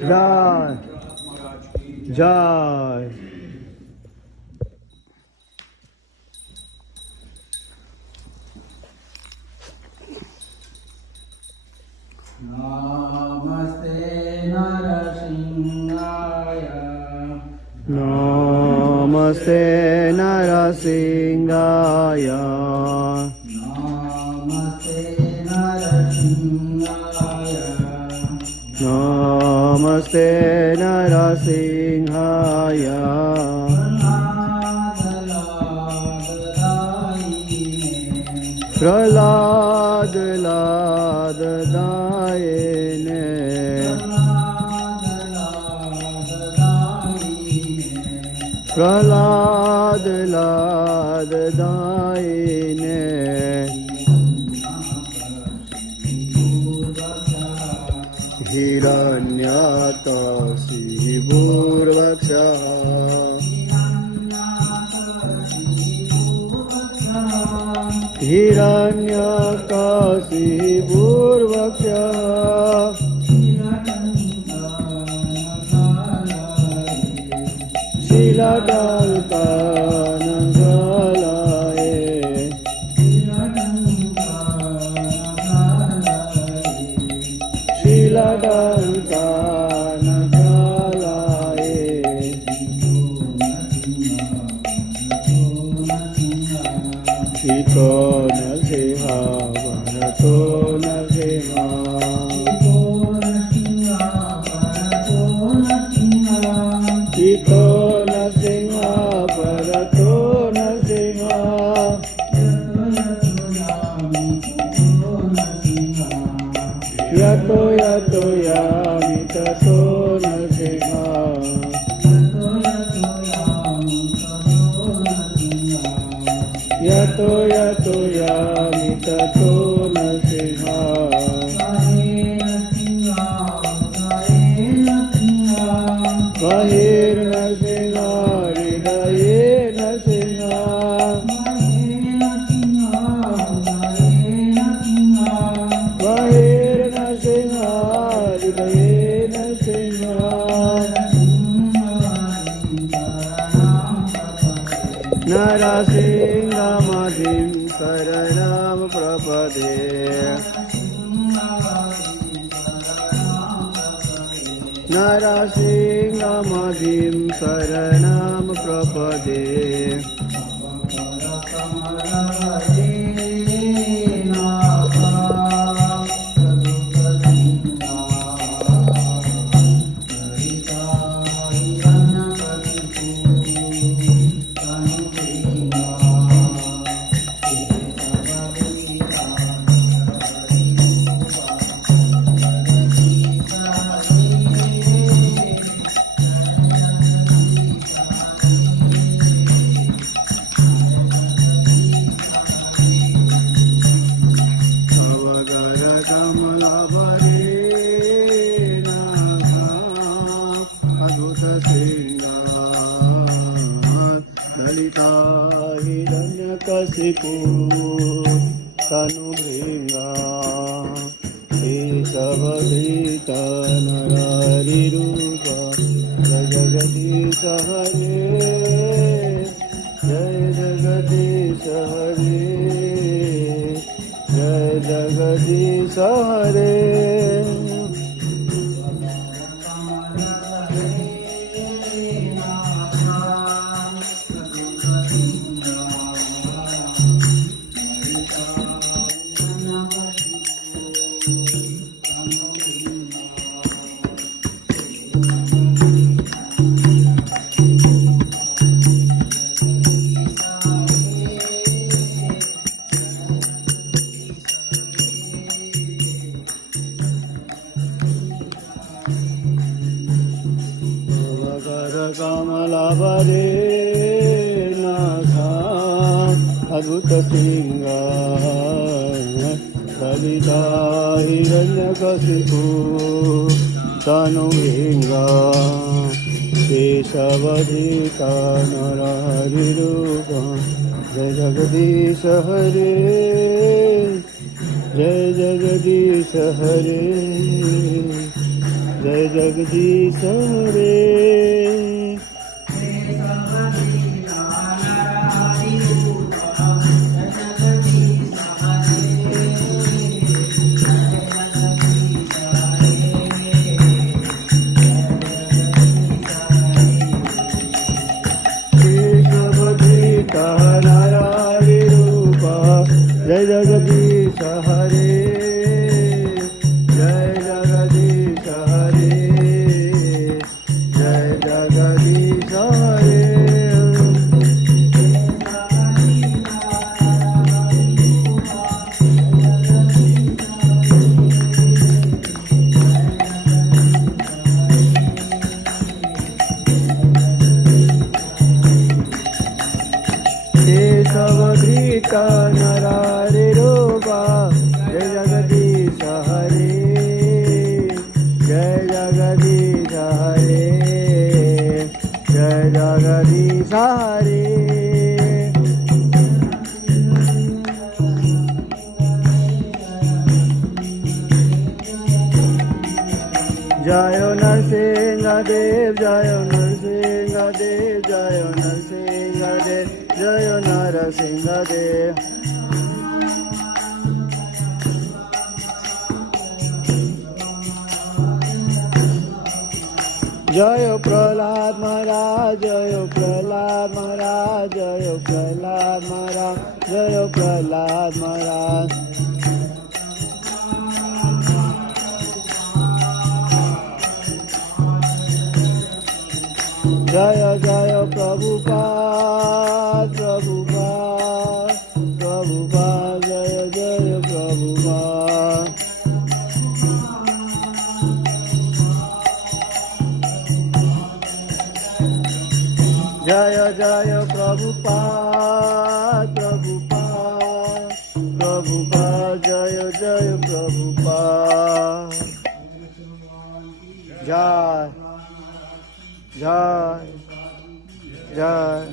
जय जय नमस्ते नरसिंहाय नमस्ते नरसिंहाय नमस्ते नरसिंहाय नमस्ते नरसिंहाय प्रह्लाद लाददायिने प्रह्लाद लाददायिने हिरण्यकशिपूर्वक्षः हिरण्यकशिपूर्वक्षः शिलाटङ्कनगलाये शिलाटङ्कनगलाये इतो नरसिंह वरतो नरसिंह इतो नरसिंह वरतो नरसिंह यतो यतो यामि ततो नरसिंह यतो यतो यामि ततो नरसिंह बहिर्नरसिंह हृदये नरसिंह बहिर्नरसिंह हृदये नरसिंह नरसिंहमदिं शरणं प्रपदे नरसिंहमदिं शरणं प्रपदे ललिता हिरण्यकशिपु तनुभृङ्गा केशवधृत नरहरिरूप जय जगदीश हरे जय जगदीश हरे जय जगदीश हरे कमलाभरे नाथा अद्भुत सिंहा ललिता हिरण्यकशिपु तनुभृङ्गा केशवधृत नरहरिरूप जय जगदीश हरे जय जगदीश हरे जय जगदीश हरे नारायण रूप जय जगदीश हरे जय जगदीश हरे जय जगदीश हरे केशवधृत नरारे रूपा जय जगदीश हरे जय जगदीश हरे जय जगदीश हरे जय नरसिंह देव जय नरसिंह देव जय नरसिंह देव जय नरसिंह देव जय प्रहलाद महाराज जय प्रहलाद महाराज जय प्रहलाद महाराज जय प्रहलाद महाराज जय जय प्रभुपाद प्रभुपाद प्रभुपाद जय जय प्रभुपाद जय जय प्रभुपाद प्रभुपाद प्रभुपाद जय जय प्रभुपाद जय जय जय